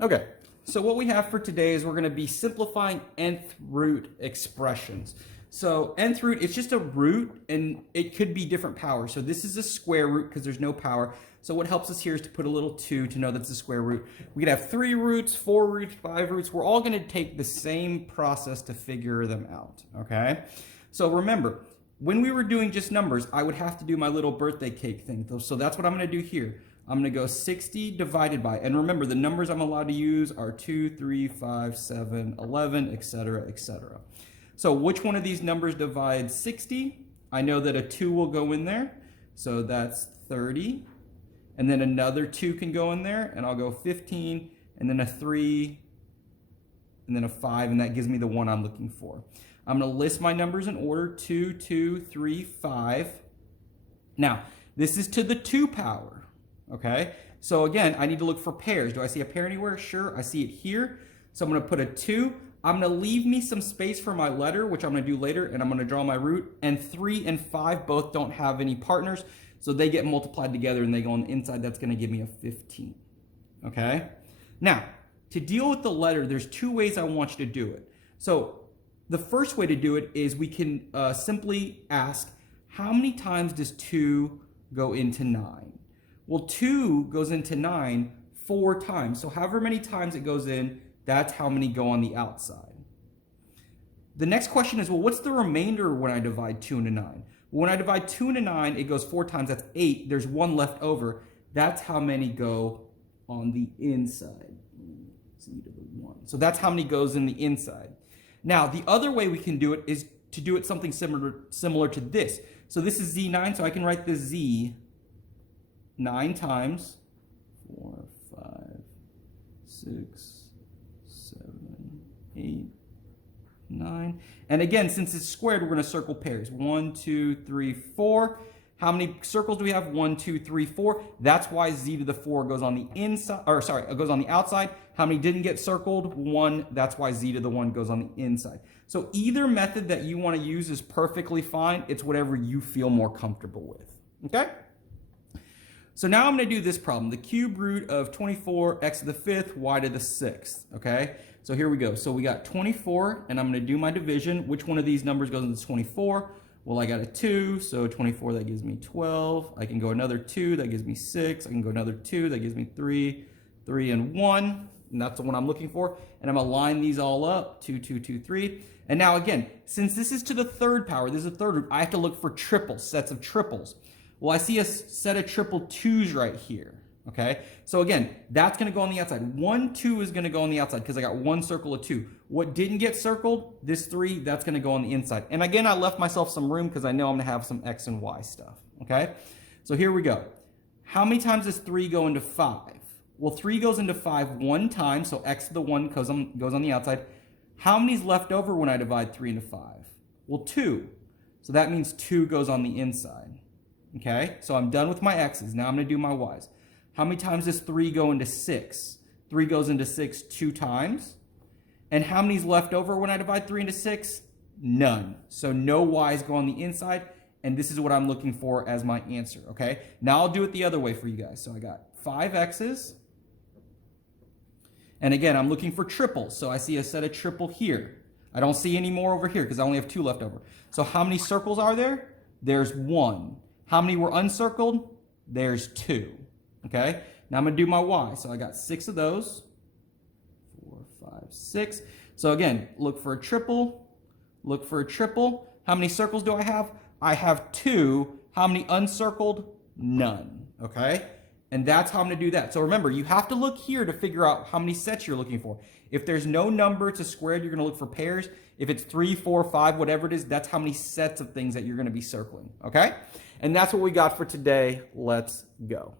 Okay, so what we have for today is we're going to be simplifying nth root expressions. So nth root, it's just a root and it could be different powers. So this is a square root because there's no power. So what helps us here is to put a little 2 to know that's a square root. We could have 3 roots, 4 roots, 5 roots. We're all going to take the same process to figure them out, okay? So remember, when we were doing just numbers, I would have to do my little birthday cake thing. So that's what I'm going to do here. I'm going to go 60 divided by, and remember the numbers I'm allowed to use are 2, 3, 5, 7, 11, etc., etc. So which one of these numbers divides 60? I know that a 2 will go in there, so that's 30. And then another 2 can go in there, and I'll go 15, and then a 3, and then a 5, and that gives me the one I'm looking for. I'm going to list my numbers in order, 2, 2, 3, 5. Now, this is to the 2 power. Okay, so again, I need to look for pairs. Do I see a pair anywhere? Sure, I see it here. So I'm going to put a 2. I'm going to leave me some space for my letter, which I'm going to do later, and I'm going to draw my root. And 3 and 5 both don't have any partners, so they get multiplied together and they go on the inside. That's going to give me a 15. Okay, now to deal with the letter, there's 2 ways I want you to do it. So the first way to do it is we can simply ask, how many times does 2 go into 9? Well, 2 goes into 9 4 times. So however many times it goes in, that's how many go on the outside. The next question is, well, what's the remainder when I divide 2 into 9? When I divide 2 into 9, it goes 4 times. That's 8. There's 1 left over. That's how many go on the inside. Z to the 1. So that's how many goes in the inside. Now, the other way we can do it is to do it something similar to this. So this is Z9, so I can write the Z 9 times, 4, 5, 6, 7, 8, 9. And again, since it's squared, we're going to circle pairs. 1, 2, 3, 4. How many circles do we have? 1, 2, 3, 4. That's why Z to the 4 goes on the inside, or sorry, it goes on the outside. How many didn't get circled? 1. That's why Z to the 1 goes on the inside. So either method that you want to use is perfectly fine. It's whatever you feel more comfortable with. Okay? So now I'm going to do this problem, the cube root of 24, x to the 5th, y to the 6th, okay? So here we go. So we got 24, and I'm going to do my division. Which one of these numbers goes into 24? Well, I got a 2, so 24, that gives me 12. I can go another 2, that gives me 6. I can go another 2, that gives me 3, 3, and 1, and that's the one I'm looking for. And I'm going to line these all up, 2, 2, 2, 3. And now again, since this is to the 3rd power, this is a 3rd root, I have to look for triples, sets of triples. Well, I see a set of triple 2s right here, okay? So again, that's going to go on the outside. 1, 2 is going to go on the outside because I got 1 circle of 2. What didn't get circled, this 3, that's going to go on the inside. And again, I left myself some room because I know I'm going to have some x and y stuff, okay? So here we go. How many times does 3 go into 5? Well, 3 goes into 5 1 time, so x to the 1 goes on the outside. How many is left over when I divide 3 into 5? Well, 2. So that means 2 goes on the inside. Okay, so I'm done with my x's. Now I'm going to do my y's. How many times does 3 go into 6? 3 goes into 6 2 times. And how many is left over when I divide 3 into 6? None. So no y's go on the inside, and this is what I'm looking for as my answer, okay? Now I'll do it the other way for you guys. So I got 5 x's. And again, I'm looking for triples. So I see a set of triple here. I don't see any more over here because I only have 2 left over. So how many circles are there? There's 1. How many were uncircled? There's 2. Okay? Now I'm going to do my y. So I got 6 of those. 4, 5, 6. So again, look for a triple. Look for a triple. How many circles do I have? I have 2. How many uncircled? None. Okay? And that's how I'm going to do that. So remember, you have to look here to figure out how many sets you're looking for. If there's no number, it's a squared, you're going to look for pairs. If it's 3, 4, 5, whatever it is, that's how many sets of things that you're going to be circling. Okay? And that's what we got for today. Let's go.